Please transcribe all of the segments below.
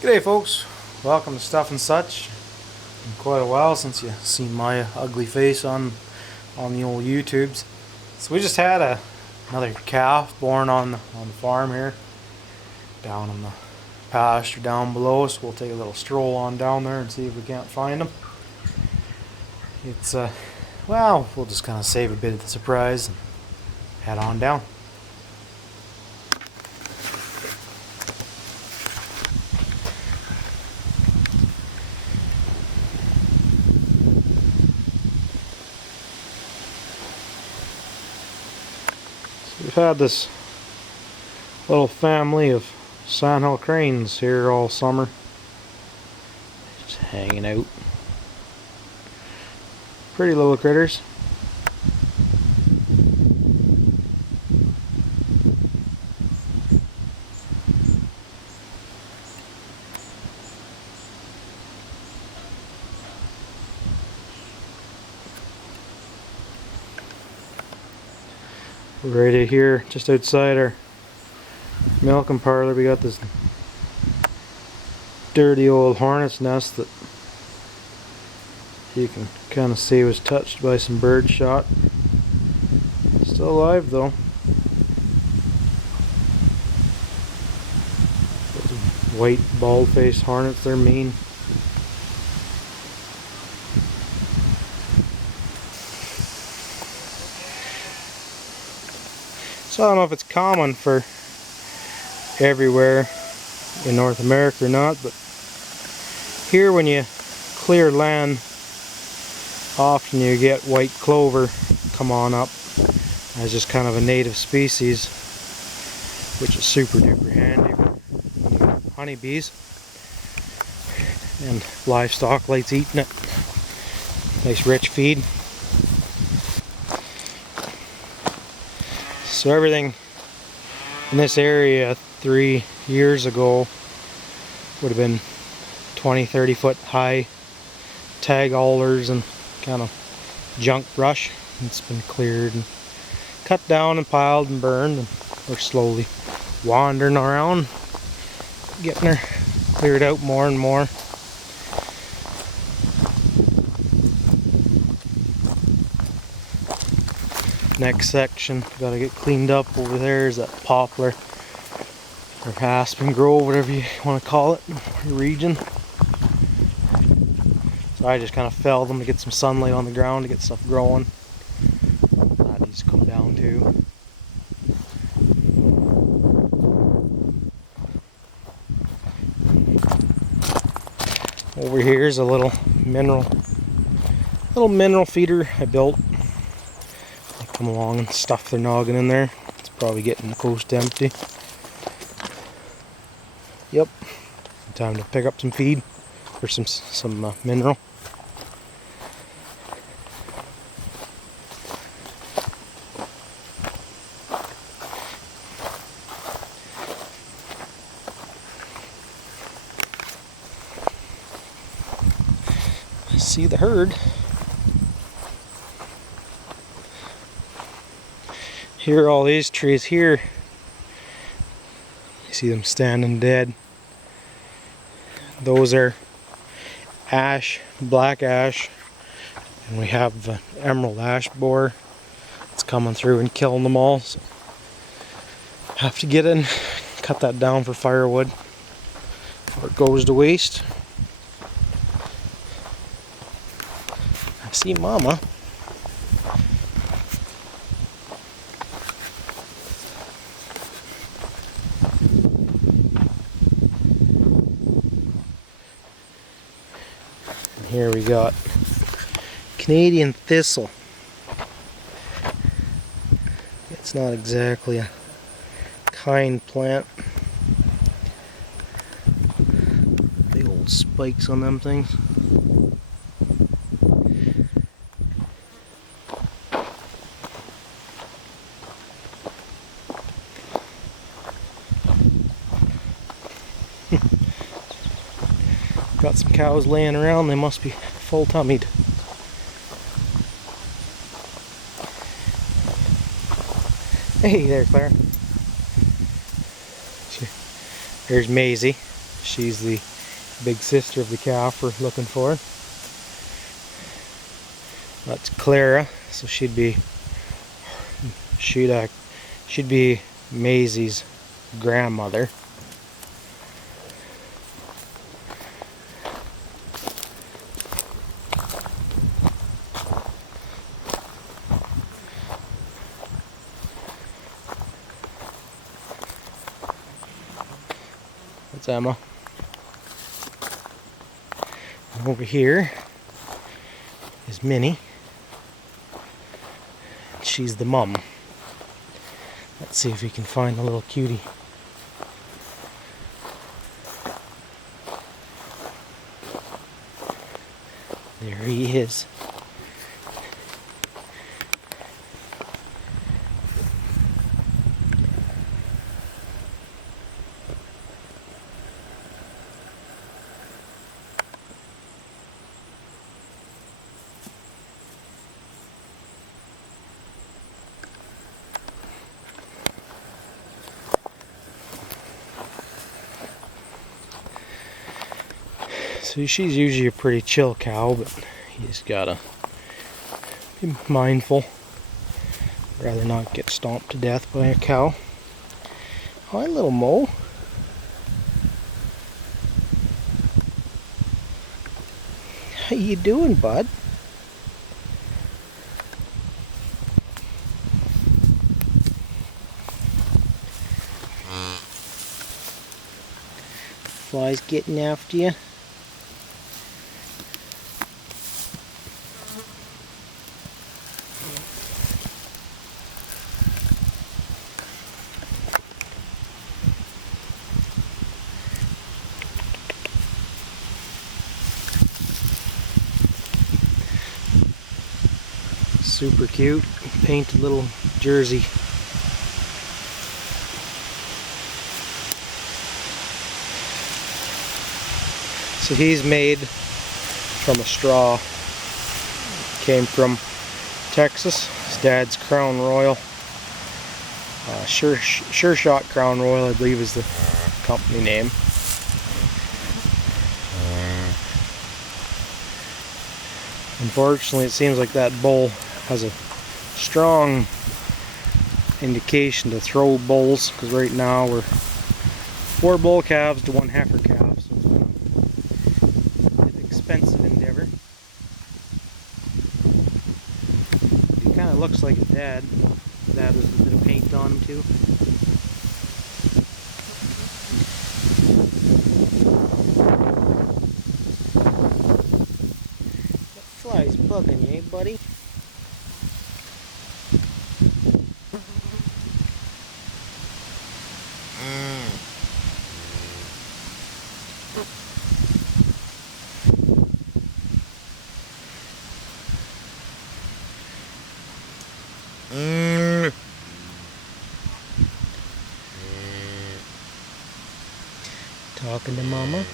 G'day folks, welcome to Stuff and Such. Been quite a while since you've seen my ugly face on the old YouTubes. So we just had another calf born on the farm here, down in the pasture down below. So we'll take a little stroll on down there and see if we can't find him. It's well, we'll just kind of save a bit of the surprise and head on down. We've had this little family of Sanho cranes here all summer, just hanging out. Pretty little critters. Right here, just outside our milking parlor, we got this dirty old hornet's nest that you can kind of see was touched by some bird shot. Still alive though. Those white bald-faced hornets, they're mean. So I don't know if it's common for everywhere in North America or not, but here when you clear land, often you get white clover come on up as just kind of a native species, which is super duper handy for honeybees, and livestock likes eating it. Nice rich feed. So everything in this area 3 years ago would have been 20-30 foot high tag alders and kind of junk brush. It's been cleared and cut down and piled and burned, and we're slowly wandering around getting her cleared out more and more. Next section got to get cleaned up over there is that poplar or aspen grove, whatever you want to call it, your region. So I just kind of fell them to get some sunlight on the ground to get stuff growing. That needs to come down too. Over here is a little mineral feeder I built. Come along and stuff their noggin in there. It's probably getting close to empty. Yep, time to pick up some feed or some mineral. See the herd. Here, all these trees here, you see them standing dead. Those are ash, black ash, and we have the emerald ash borer. It's coming through and killing them all. So have to get in, cut that down for firewood, or it goes to waste. I see Mama. Here we got Canadian thistle. It's not exactly a kind plant. Big old spikes on them things. Got some cows laying around, they must be full tummied. Hey there, Claire. There's Maisie. She's the big sister of the calf we're looking for. That's Clara, so she'd be Maisie's grandmother. That's Emma. And over here is Minnie. She's the mum. Let's see if we can find the little cutie. There he is. So she's usually a pretty chill cow, but you just gotta be mindful. Rather not get stomped to death by a cow. Hi, little Mo. How you doing, bud? Flies getting after you. Super cute, painted little jersey. So he's made from a straw. Came from Texas. His dad's Crown Royal. Sure Shot Crown Royal, I believe, is the company name. Unfortunately, it seems like that bull has a strong indication to throw bulls, because right now we're 4 bull calves to 1 heifer calf, so it's been an expensive endeavor. He kind of looks like his dad. His dad has a bit of paint on him too. That fly's bugging you, eh, buddy? Talking to Mama?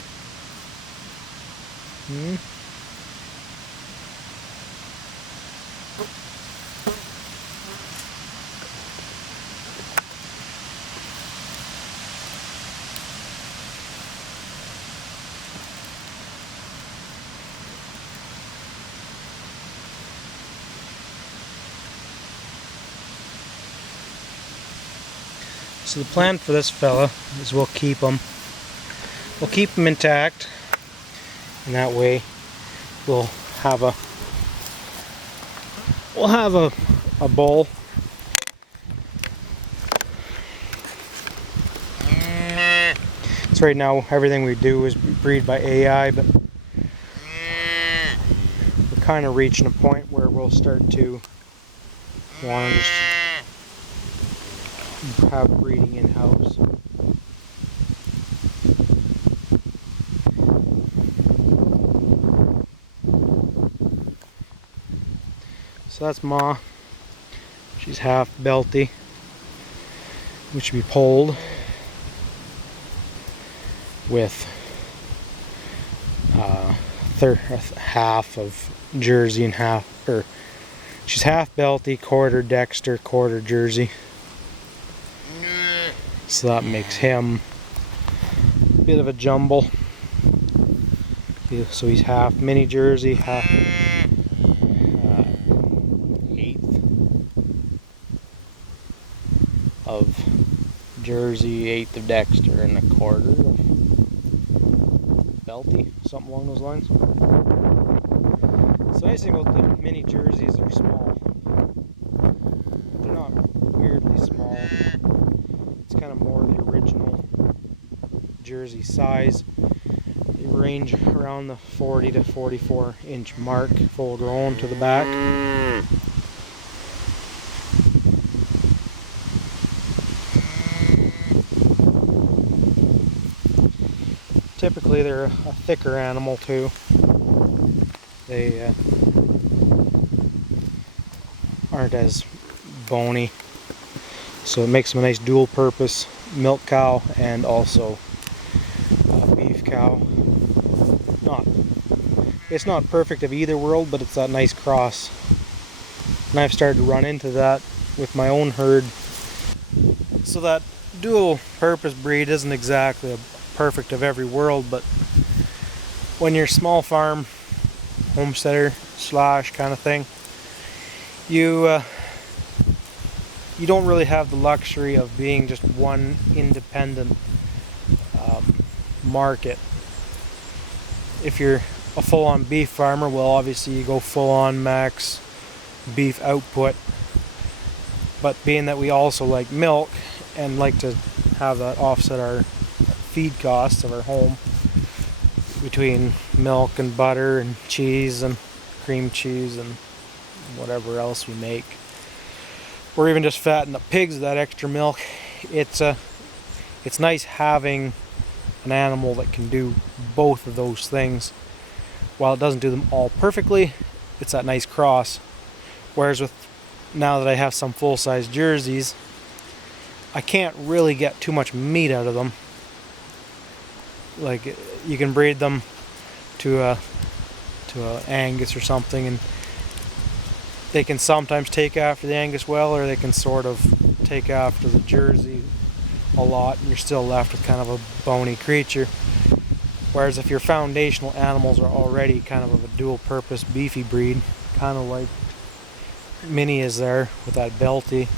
So the plan for this fella is we'll keep him intact, and that way we'll have a bull. So right now everything we do is breed by AI, but we're kind of reaching a point where we'll start to want to just have breeding in-house. So that's Ma. She's half belty, which will be polled with half of Jersey and half, or she's half belty, quarter Dexter, quarter Jersey. So that makes him bit of a jumble. So he's half mini Jersey, half eighth of Jersey, eighth of Dexter, and a quarter of Belty, something along those lines. So the nice thing about the mini Jerseys, they're small, but they're not weirdly small. It's kind of more the original Jersey size. They range around the 40 to 44 inch mark, full grown to the back. Typically they're a thicker animal too. They aren't as bony, so it makes them a nice dual purpose milk cow and also beef cow. It's not perfect of either world, but it's that nice cross. And I've started to run into that with my own herd. So that dual purpose breed isn't exactly a perfect of every world, but when you're small farm homesteader slash kind of thing, you don't really have the luxury of being just one independent market. If you're a full-on beef farmer, well, obviously you go full-on max beef output, but being that we also like milk and like to have that offset our feed costs of our home between milk and butter and cheese and cream cheese and whatever else we make, or even just fatten the pigs with that extra milk, it's nice having an animal that can do both of those things. While it doesn't do them all perfectly, it's that nice cross. Whereas with now that I have some full-size Jerseys, I can't really get too much meat out of them. Like, you can breed them to a Angus or something, and they can sometimes take after the Angus well, or they can sort of take after the Jersey a lot, and you're still left with kind of a bony creature. Whereas if your foundational animals are already kind of a dual purpose beefy breed, kind of like Minnie is there with that Belty.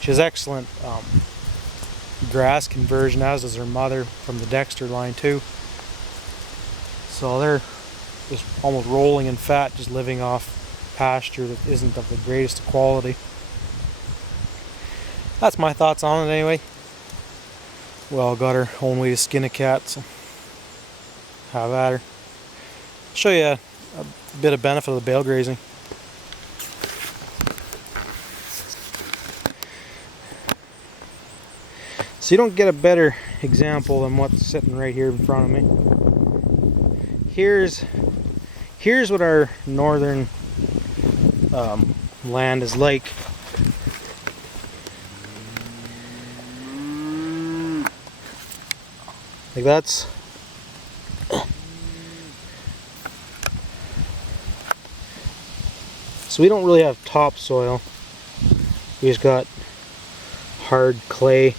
She has excellent grass conversion, as does her mother from the Dexter line too. So they're just almost rolling in fat, just living off pasture that isn't of the greatest quality. That's my thoughts on it anyway. Well, got her own way to skin a cat, so have at her. Show you a bit of benefit of the bale grazing. So you don't get a better example than what's sitting right here in front of me. Here's what our northern land is like. Like that's so we don't really have topsoil. We just got hard clay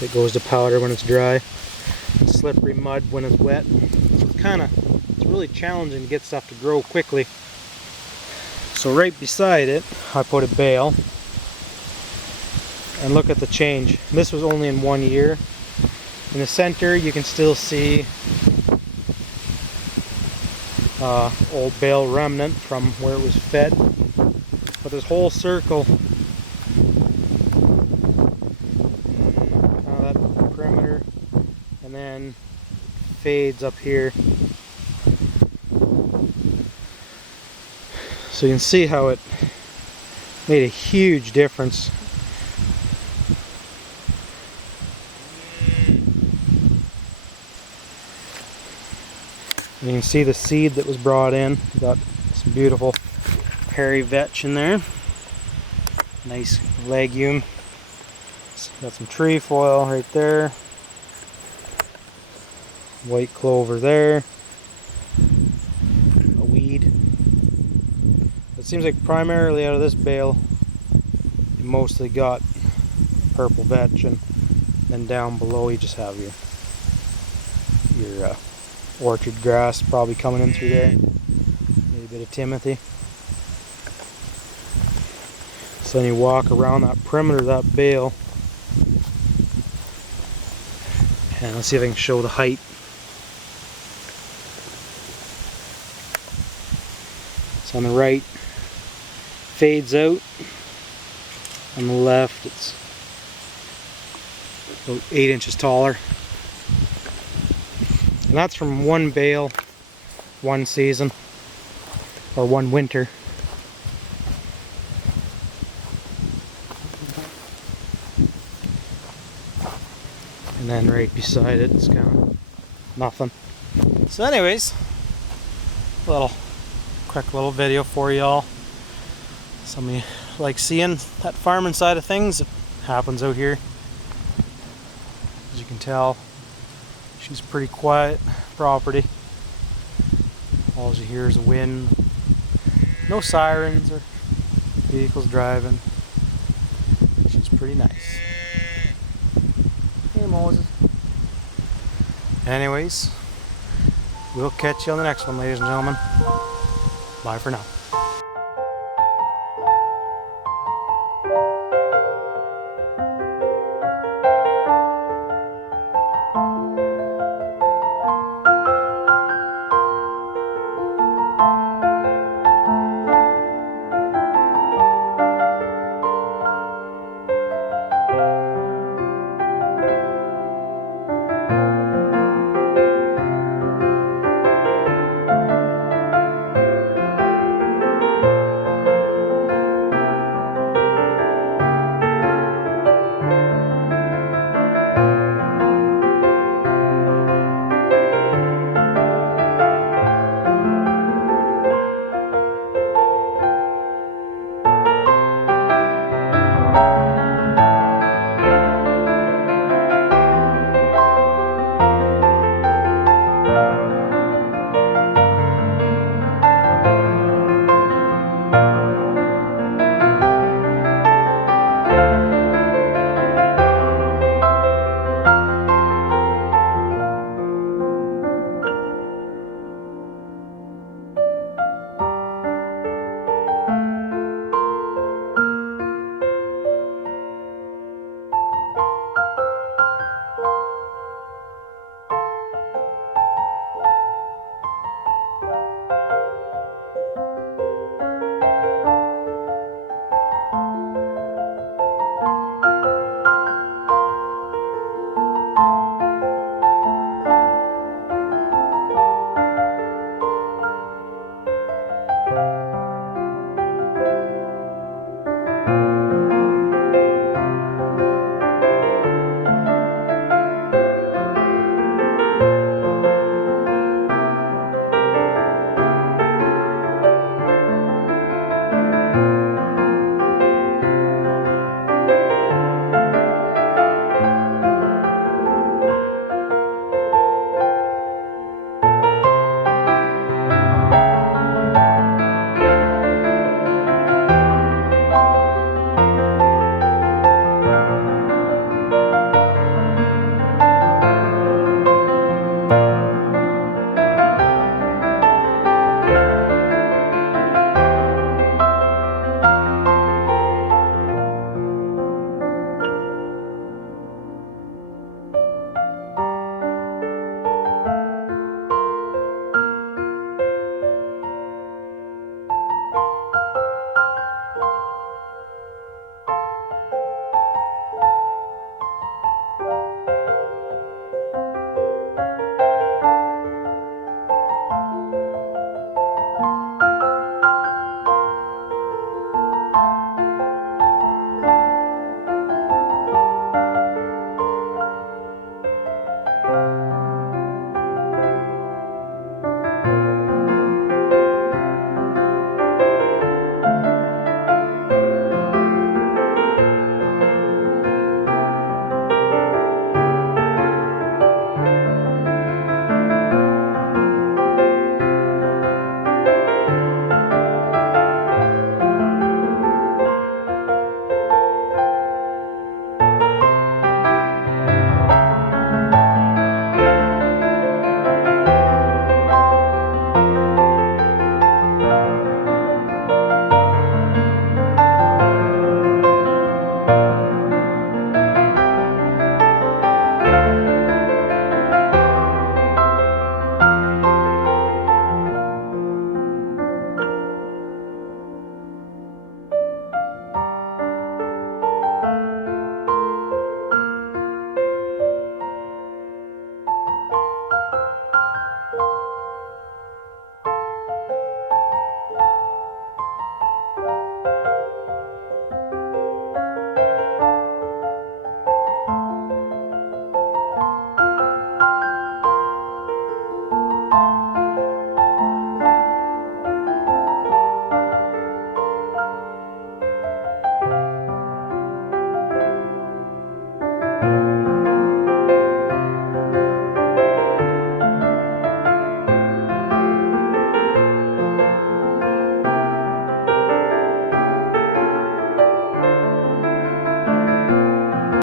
that goes to powder when it's dry, slippery mud when it's wet. It's really challenging to get stuff to grow quickly. So right beside it, I put a bale, and look at the change. This was only in 1 year. In the center, you can still see old bale remnant from where it was fed, but this whole circle, that perimeter, and then fades up here. So you can see how it made a huge difference. And you can see the seed that was brought in. Got some beautiful hairy vetch in there. Nice legume. Got some trefoil right there. White clover there. A weed. It seems like primarily out of this bale, you mostly got purple vetch and Then down below you just have your orchard grass probably coming in through there. Maybe a bit of timothy. So then you walk around that perimeter of that bale. And let's see if I can show the height. So on the right, fades out. On the left, it's about 8 inches taller. And that's from one bale, one season, or one winter. And then right beside it, it's kind of nothing. So anyways, quick little video for y'all. Some of you like seeing that farming side of things. It happens out here. As you can tell, she's pretty quiet property. All you hear is wind. No sirens or vehicles driving. She's pretty nice. Hey Moses. Anyways, we'll catch you on the next one, ladies and gentlemen. Bye for now.